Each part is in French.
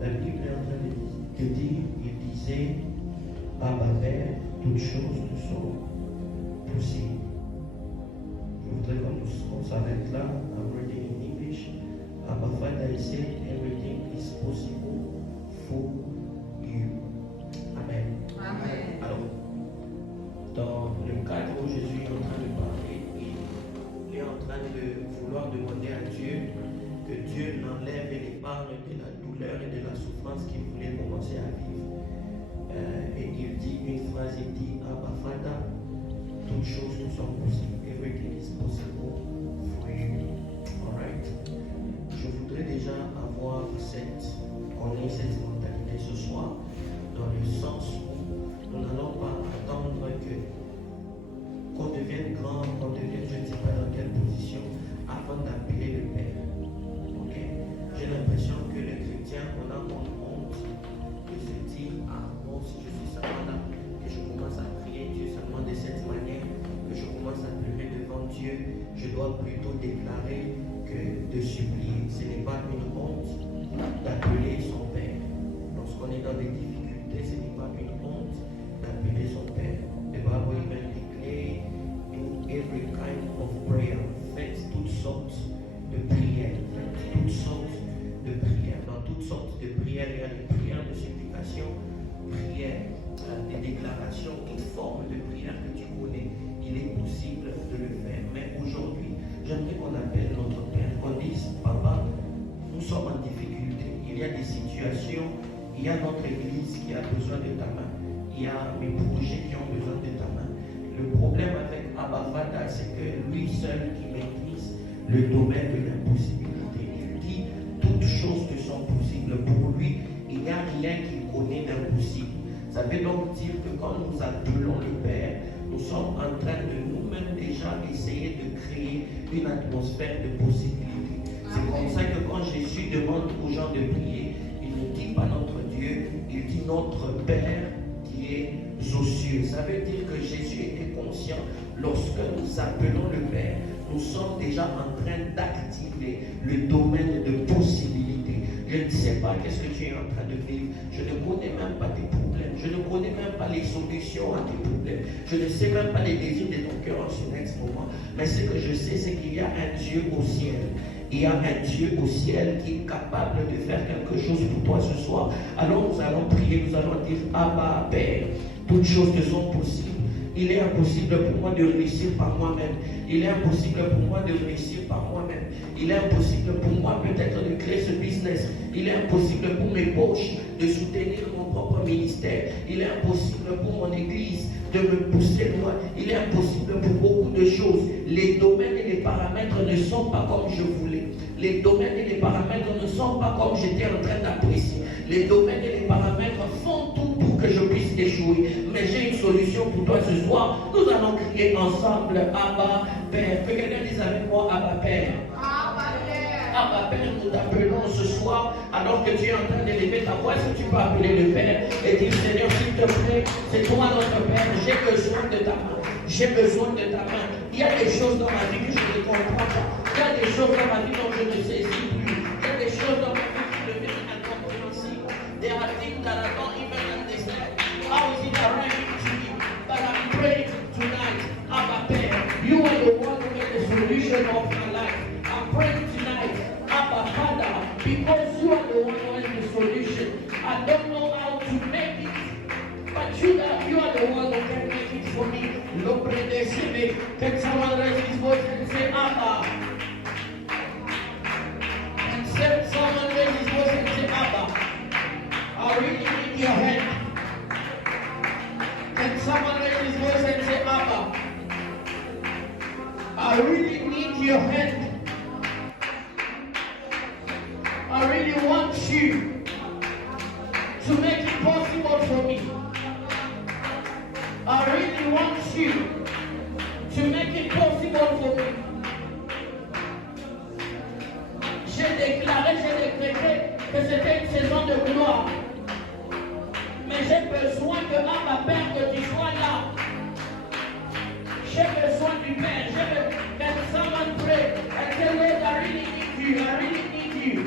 La Bible est en train de dire, il disait, à ma Père, toutes choses nous sont possibles. Je voudrais qu'on s'arrête là. I'm reading in English. Abba Father, I say everything is possible for you. Amen. Amen. Alors, dans le cadre où Jésus est en train de parler, il est en train de vouloir demander à Dieu que Dieu n'enlève et l'épargne de la douleur et de la souffrance qu'il voulait commencer à vivre. Et il dit une phrase, il dit, Abba Father, toutes choses nous sont possibles. Everything is possible for you. Alright? Je voudrais déjà avoir qu'on ait cette mentalité ce soir, dans le sens où nous n'allons pas attendre qu'on devienne grand, qu'on devienne je ne sais pas dans quelle position, avant d'appeler le Père. Ok? J'ai l'impression que les chrétiens, on a honte de se dire, ah bon, si je suis seulement là, que je commence à prier Dieu seulement de cette manière, que je commence à pleurer devant Dieu, je dois plutôt déclarer que de supplier. Ce n'est pas une honte d'appeler son Père. Lorsqu'on est dans des difficultés, ce n'est pas une honte d'appeler son Père. The Bible even declare in every kind of prayer, faites toutes sortes de prières, faites toutes sortes de prières. Dans toutes sortes de prières, il y a des prières de supplication, prières, des déclarations, toute forme de prière que tu connais. Il est possible de le faire. Mais aujourd'hui, j'aimerais qu'on appelle notre Père, qu'on dise, Papa, nous sommes en difficulté. Il y a des situations, il y a notre église qui a besoin de ta main. Il y a mes projets qui ont besoin de ta main. Le problème avec Abba Father, c'est que lui seul qui maîtrise le domaine de l'impossibilité. Il dit, toutes choses te sont possibles. Pour lui, il n'y a rien qu'il connaît d'impossible. Ça veut donc dire que quand nous appelons le Père, nous sommes en train de nous-mêmes déjà essayer de créer une atmosphère de possibilité. C'est comme ça que quand Jésus demande aux gens de prier, il ne dit pas notre Dieu, il dit notre Père qui est aux cieux. Ça veut dire que Jésus était conscient, lorsque nous appelons le Père, nous sommes déjà en train d'activer le domaine de possibilité. Je ne sais pas qu'est-ce que tu es en train de vivre. Je ne connais même pas tes problèmes. Je ne connais même pas les solutions à tes problèmes. Je ne sais même pas les désirs de ton cœur en ce moment. Mais ce que je sais, c'est qu'il y a un Dieu au ciel. Il y a un Dieu au ciel qui est capable de faire quelque chose pour toi ce soir. Alors nous allons prier, nous allons dire, Abba, Père, toutes choses te sont possibles. Il est impossible pour moi de réussir par moi-même. Il est impossible pour moi de réussir par moi-même. Il est impossible pour moi peut-être de créer ce business. Il est impossible pour mes poches de soutenir mon propre ministère. Il est impossible pour mon église de me pousser loin. Il est impossible pour beaucoup de choses. Les domaines et les paramètres ne sont pas comme je voulais. Les domaines et les paramètres ne sont pas comme j'étais en train d'apprécier. Les domaines et les paramètres font tout pour que je puisse échouer. Mais j'ai une solution pour toi ce soir. Nous allons crier ensemble, Abba Père. Que quelqu'un dise avec moi, Abba Père. Abba Père, nous t'appelons ce soir, alors que tu es en train d'élever ta voix. Est-ce que tu peux appeler le Père et dire, Seigneur, s'il te plaît, c'est toi notre Père, j'ai besoin de ta main. J'ai besoin de ta main. Il y a des choses dans ma vie que je ne comprends pas. Il y a des choses dans ma vie dont je ne saisis plus. Il y a des choses dans ma vie qui deviennent incompréhensibles. There are things that I don't even understand. How is it arriving to me? But I'm praying tonight, Abba Père, you are the one who made the solution of my life. I'm praying tonight, Abba Father, because you are the one who has the solution. I don't know how to make it, but you are the one who can make it for me. Can someone raise his voice and say, Abba? And someone raise his voice and say, Abba, I really need your hand. Can someone raise his voice and say, Abba, I really need your hand. I really want you to make it possible for me. I really want you to make it possible for me. J'ai décrété que c'était une saison de gloire. Mais j'ai besoin que Abba Père, que tu sois là. J'ai besoin du Père. Can someone pray and say, Lord, I really need you. I really need you.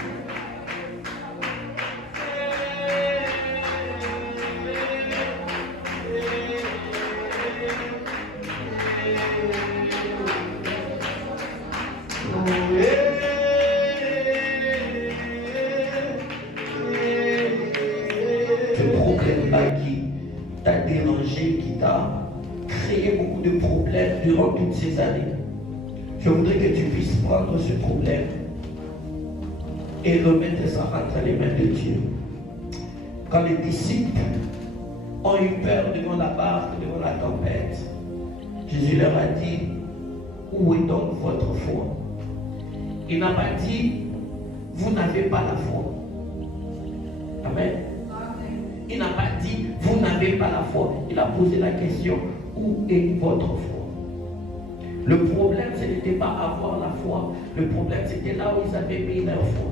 problème-là qui t'a dérangé, qui t'a créé beaucoup de problèmes durant toutes ces années. Je voudrais que tu puisses prendre ce problème et remettre ça entre les mains de Dieu. Quand les disciples ont eu peur devant la barque, devant la tempête, Jésus leur a dit, où est donc votre foi? Il n'a pas dit, vous n'avez pas la foi. Amen. Il n'a pas dit, vous n'avez pas la foi. Il a posé la question, où est votre foi? Le problème, ce n'était pas avoir la foi. Le problème, c'était là où ils avaient mis leur foi.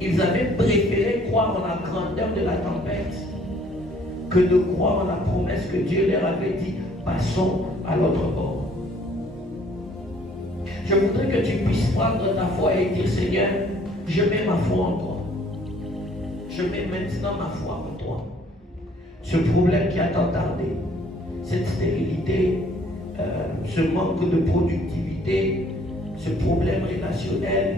Ils avaient préféré croire en la grandeur de la tempête que de croire en la promesse que Dieu leur avait dit, passons à l'autre bord. Je voudrais que tu puisses prendre ta foi et dire, Seigneur, je mets ma foi en toi. Je mets maintenant ma foi en toi. Ce problème qui a tant tardé, cette stérilité, ce manque de productivité, ce problème relationnel,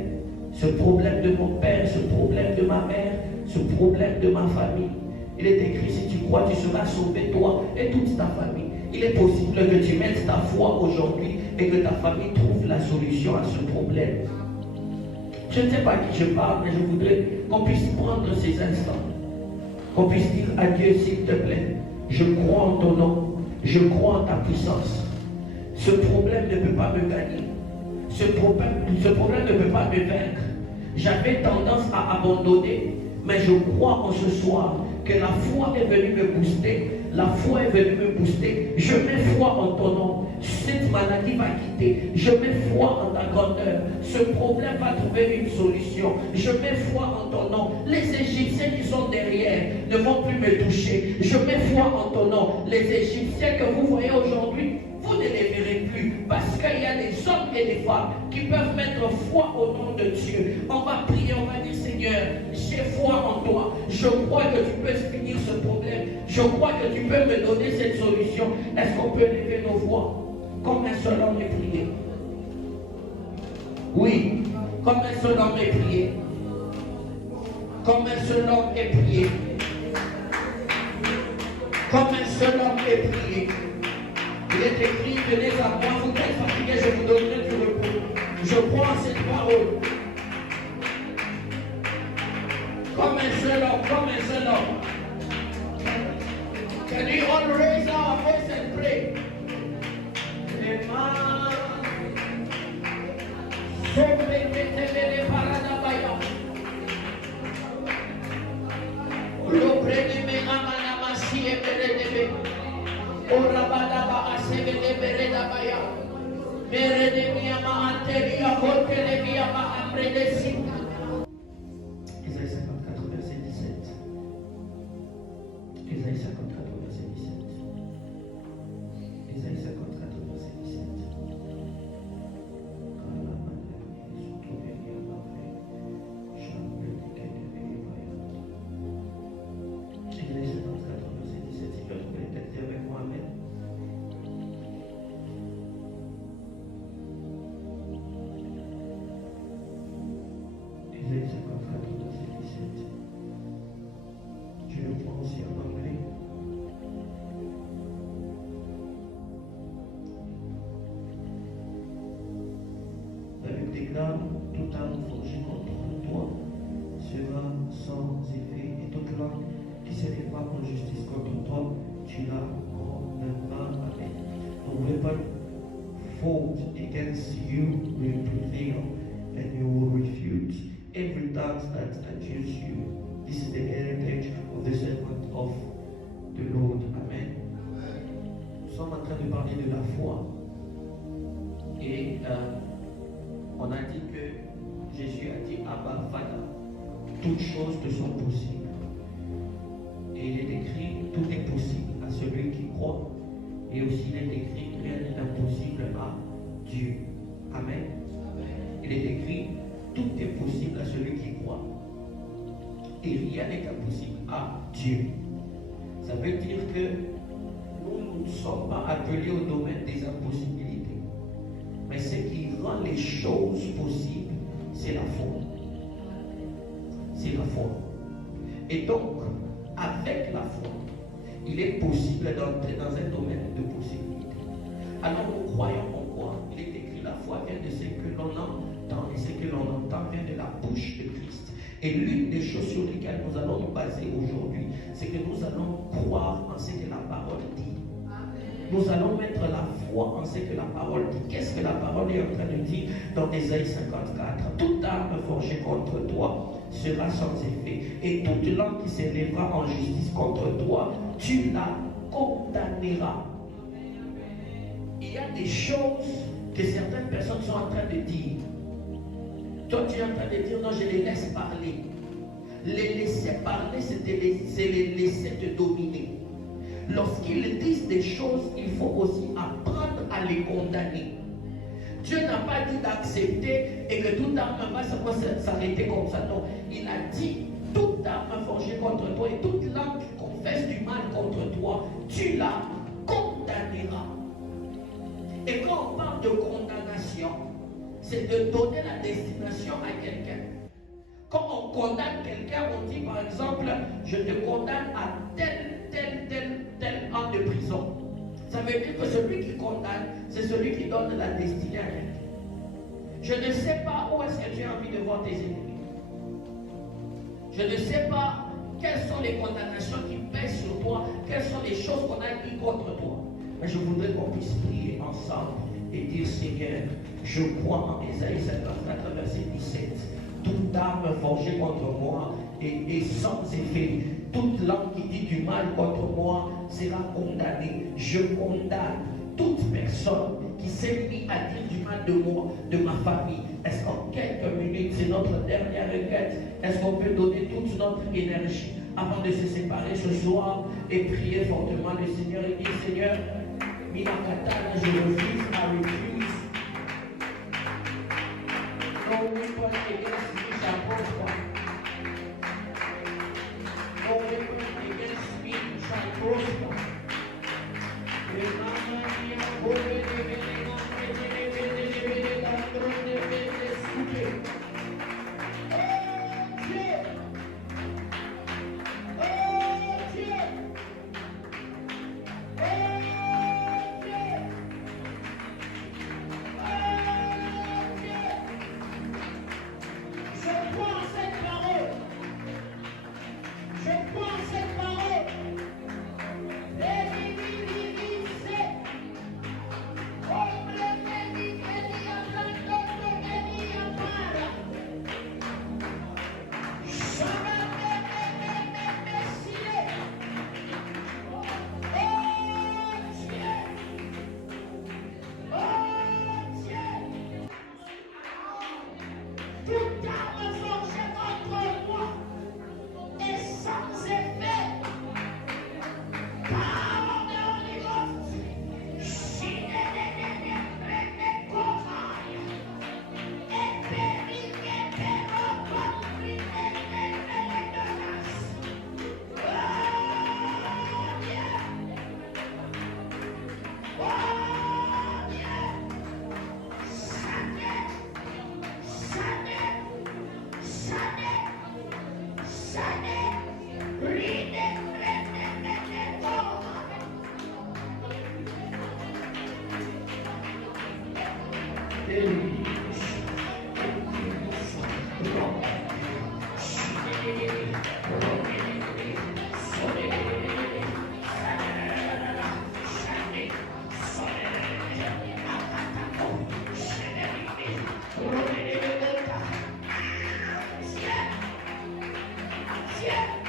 ce problème de mon père, ce problème de ma mère, ce problème de ma famille. Il est écrit, si tu crois, tu seras sauvé, toi et toute ta famille. Il est possible que tu mettes ta foi aujourd'hui et que ta famille trouve la solution à ce problème. Je ne sais pas à qui je parle, mais je voudrais qu'on puisse prendre ces instants, qu'on puisse dire à Dieu, s'il te plaît, je crois en ton nom, je crois en ta puissance. Ce problème ne peut pas me gagner. Ce problème ne peut pas me vaincre. J'avais tendance à abandonner, mais je crois en ce soir que la foi est venue me booster. La foi est venue me booster. Je mets foi en ton nom. Cette maladie va quitter. Je mets foi en ta grandeur. Ce problème va trouver une solution. Je mets foi en ton nom. Les Égyptiens qui sont derrière ne vont plus me toucher. Je mets foi en ton nom. Les Égyptiens que vous voyez aujourd'hui, vous ne les verrez plus. Parce qu'il y a des hommes et des femmes qui peuvent mettre foi au nom de Dieu. On va prier, on va dire, Seigneur, j'ai foi en toi. Je crois que tu peux finir ce problème. Je crois que tu peux me donner cette solution. Est-ce qu'on peut lever nos voix comme un seul homme et prier? Oui, comme un seul homme et prier. Comme un seul homme et prier. Comme un seul homme et prier. Il est écrit, venez à moi, vous êtes fatigués, je vous donnerai du repos. Je crois en cette parole. Comme un seul homme, comme un seul homme. Can we all raise our voice and pray? Isaïe 54, verset 17. Isaïe 54, verset 17. Isaïe 54, verset 17. Toute arme forgée contre toi sera sans effet, et toute langue qui s'élèvera en justice contre toi, tu la condamneras. Amen. No weapon formed against you will prevail, and you will refute every tongue that accuse you. This is the heritage of the servant of the Lord. Amen. Nous sommes en train de parler de la foi. Et on a dit que Jésus a dit Abba, Father, toutes choses te sont possibles. Et il est écrit, tout est possible à celui qui croit. Et aussi il est écrit, rien n'est impossible à Dieu. Amen. Il est écrit, tout est possible à celui qui croit. Et rien n'est impossible à Dieu. Ça veut dire que nous ne sommes pas appelés au domaine des impossibilités. Mais ce qui rend les choses possibles, c'est la foi. C'est la foi. Et donc, avec la foi, il est possible d'entrer dans un domaine de possibilité. Alors nous croyons en quoi? Il est écrit, la foi vient de ce que l'on entend, et ce que l'on entend vient de la bouche de Christ. Et l'une des choses sur lesquelles nous allons nous baser aujourd'hui, c'est que nous allons croire en ce que la parole dit. Nous allons mettre la foi en ce que la parole dit. Qu'est-ce que la parole est en train de dire dans Ésaïe 54? Toute arme forgée contre toi sera sans effet, et toute langue qui s'élèvera en justice contre toi, tu la condamneras. Il y a des choses que certaines personnes sont en train de dire. Toi, tu es en train de dire non, je les laisse parler. Les laisser parler, c'est les laisser te dominer. Lorsqu'ils disent des choses, il faut aussi apprendre à les condamner. Dieu n'a pas dit d'accepter et que toute arme va s'arrêter comme ça. Non, il a dit toute arme forgée contre toi et toute langue qui confesse du mal contre toi, tu la condamneras. Et quand on parle de condamnation, c'est de donner la destination à quelqu'un. Quand on condamne quelqu'un, on dit par exemple, je te condamne à tel an de prison. Ça veut dire que celui qui condamne, c'est celui qui donne la destinée à quelqu'un. Je ne sais pas où est-ce que tu as envie de voir tes ennemis. Je ne sais pas quelles sont les condamnations qui pèsent sur toi, quelles sont les choses qu'on a dites contre toi. Mais je voudrais qu'on puisse prier ensemble et dire, Seigneur, je crois en Ésaïe 54, verset 17. Toute arme forgée contre moi est sans effet. Toute langue qui dit du mal contre moi sera condamnée. Je condamne toute personne qui s'est mise à dire du mal de moi, de ma famille. Est-ce qu'en quelques minutes, c'est notre dernière requête? Est-ce qu'on peut donner toute notre énergie avant de se séparer ce soir et prier fortement le Seigneur et dire, Seigneur, Minakatana, je refuse, I refuse. No weapon against me shall prosper. No weapon against me shall prosper. Yeah.